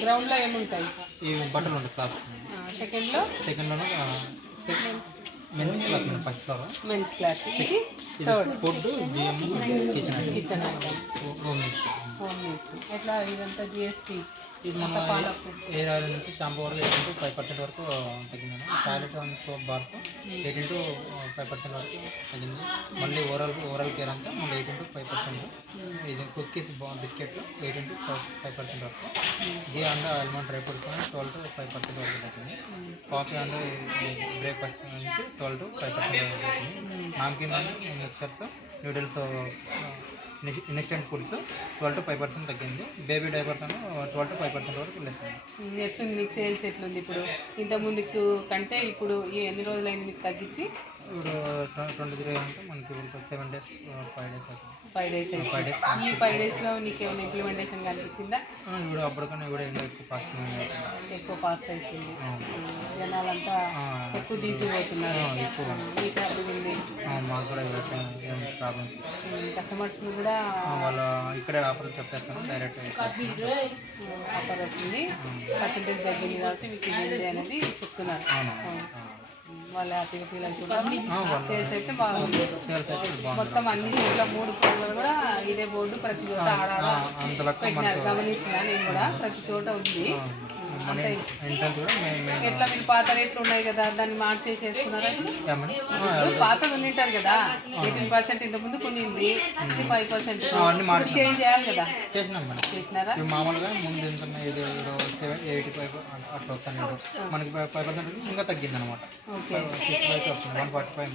గ్రౌండ్లో ఏముంటాయి? ఈ బట్టలు ఉంటాయి క్లాత్ సెకండ్లో సెకండ్లోనూ men's cloth first floor men's ఇది ఇది third food GM kitchen kitchen home. Home ఎట్లా ఇదంతా జిఎస్టీ ఇది మన ఎయిర్ ఆయిల్ నుంచి షాంపూ వరకు ఎయిట్ ఇంటూ ఫైవ్ పర్సెంట్ వరకు తగ్గిందండి. Toilet and soap bars eight into five percent వరకు తగ్గింది. మళ్ళీ ఓవరాల్ ఓవరాల్ కేర్ అంతా మళ్ళీ ఎయిట్ ఇంటూ ఫైవ్ పర్సెంట్. ఇది cookies biscuit eight into five five percent వరకు. Ghee and almond dry fruits twelve to five percent వరకు తగ్గింది. Coffee and breakfast నుంచి ట్వెల్వ్ టు ఫైవ్ పర్సెంట్ వరకు తగ్గింది. Namkeen and mixers noodles instant foods twelve to five percent తగ్గింది. Baby diapers అని twelve to five percent వరకు ఎట్లుంది మీకు సేల్స్ ఎట్లుంది ఇప్పుడు? ఇంత ముందుకు కంటే ఇప్పుడు ఈ ఎన్ని రోజులైంది మీకు తగ్గించి? ఇప్పుడు ట్వంటీ త్రీ అంటే మనకి ఇప్పుడు seven days five days five days five days ఈ ఫైవ్ డేస్లో నీకు ఏమైనా ఇంప్లిమెంటేషన్ కనిపించిందా? ఇప్పుడు అప్పటికన్నా కూడా ఎక్కువ ఫాస్ట్ ఎక్కువ ఫాస్ట్ అవుతుంది జనాలంతా ఎక్కువ తీసిపోతున్నారు. ఉంది. మాకు కూడా ఏం ప్రాబ్లమ్స్ కస్టమర్స్ కూడా వాళ్ళ ఇక్కడే ఆఫర్ చెప్పేస్తాను. డైరెక్ట్ ఆఫర్ వస్తుంది. పర్సంటేజ్ తగ్గింది కాబట్టి మీకు ఇది ఉంది అనేది చెప్తున్నారు. వాళ్ళ హ్యాపీగా ఫీల్ అవుతున్నారు సేల్స్ అయితే బాగుంది. మొత్తం అన్ని చోట్ల మూడు ఫ్లోర్లు కూడా ఇదే బోర్డు ప్రతి చోట లెక్క పెట్టినారు. గమనించిన నేను కూడా ప్రతి చోట ఉంది. ఎట్లా మీరు పాత రేట్లు ఉన్నాయి కదా దాన్ని మార్చేసేస్తున్నారా పాతది ఉండింటారు కదా ఎయిటీన్ పర్సెంట్ ఇంత ముందు కొనింది ఫైవ్ పర్సెంట్. చేంజ్ చేయాలి కదా. చేసినారా? మామూలుగా ముందు ఎంత ఎయిటీ ఫైవ్ అట్లా వస్తాను మనకి ఫైవ్ పర్సెంట్ ఇంకా తగ్గింది అనమాట five one forty five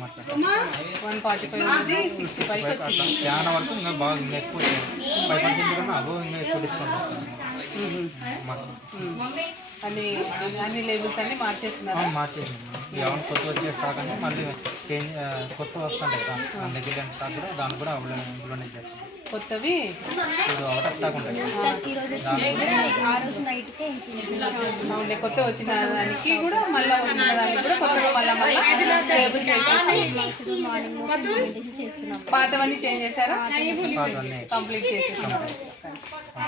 one forty five ఉంది సిక్స్టీ వచ్చింది. చాలా వరకు ఇంకా బాగా ఇంకా ఎక్కువ ఫైవ్ పర్సెంట్ కన్నా అదో ఇంకా ఎక్కువ డిస్కౌంట్ వస్తుంది. అన్ని అన్ని లేబుల్స్ అన్ని మార్చేస్తున్నారు. మార్చేసింది. కొత్త వచ్చే స్టాక్ అని మళ్ళీ చేంజ్ కొత్త వస్తుంటాయి కదా. మన దగ్గర లేని స్టాక్ కూడా దాన్ని కూడా ఇంప్లిమెంట్ చేస్తాం కొత్తవి? అవుట్ స్టాక్ ఉంటాయి కొత్త వచ్చిన దానికి కూడా మళ్ళీ వచ్చిన దానికి కూడా కొత్తగా మళ్ళీ మళ్ళీ పాతవన్నీ చేంజ్ చేశారా. కంప్లీట్ చేసేస్తున్నారు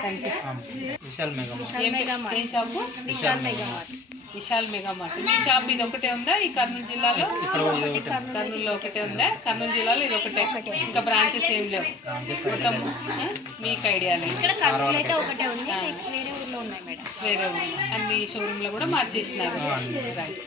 థ్యాంక్ యూ విశాల్ మేఘం ఏం ఏం shop? Vishal mega mart Vishal mega mart మీ షాప్ ఇది ఒకటే ఉందా? ఈ కర్నూలు జిల్లాలో? కర్నూలులో ఒకటే ఉందా? కర్నూలు జిల్లాలో ఇది ఒకటే. ఇంకా బ్రాంచెస్ ఏం లేవు. మొత్తం? మీకు ఐడియా లేదు. ఇక్కడ కర్నూలు అయితే ఒకటే ఉంది. వేరే ఊర్లో. అన్ని షోరూమ్లో కూడా మార్చేసినారు. రైట్